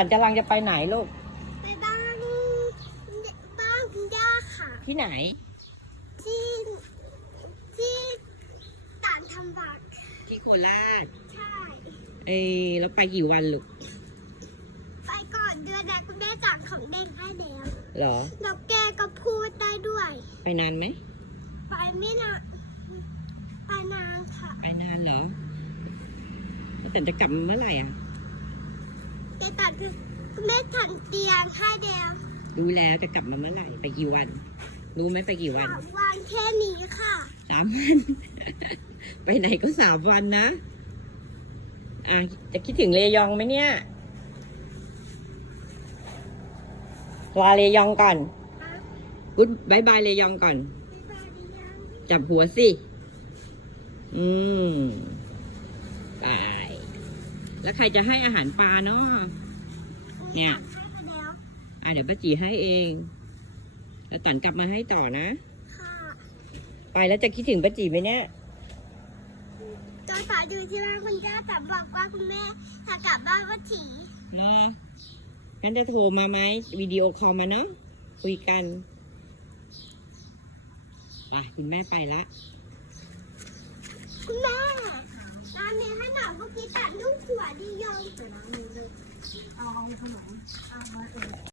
ก่อนจะลังจะไปไหนลูก ไปบ้านบ้านคุณย่าค่ะ ที่ไหน ที่ที่ต่างทำบัตรที่โคราชใช่ เอ้ยแล้วไปกี่วันลูก ไปก่อนเดือนแรกคุณแม่สั่งของเด็กให้แล้วเหรอ แล้วแกก็พูดได้ด้วย ไปนานไหม ไปไม่นานไปนานค่ะ ไปนานเหรอแต่จะกลับมาเมื่อไหร่อะ แกตัดคือคุณแม่ถันเตียงให้แล้วรู้แล้วจะกลับมาเมื่อไหร่ไปกี่วัน รู้ไหมไปกี่วัน สามวันแค่นี้ค่ะ สามวัน ไปไหนก็สามวันนะ อะ จะคิดถึงเลยองไหมเนี่ยลาเลยองก่อนกุดบายบายเลยองก่อนบ๊ายบายดียังจับหัวสิ อืมไป แล้วใครจะให้อาหารปลาเนาะเนี่ยให้ไปแล้วอะเดี๋ยวป้าจีให้เอง แล้วตันกลับมาให้ต่อนะค่ะไปแล้วจะคิดถึงป้าจีไหมเนี่ยตอนสาวดูที่บ้านคุณย่าแต่บอกว่าคุณแม่จะกลับบ้านวันถี่เหรองั้นจะโทรมาไหมวิดีโอคอลมาเนาะคุยกันไปคุณแม่ไปละ 你不能吃，我得。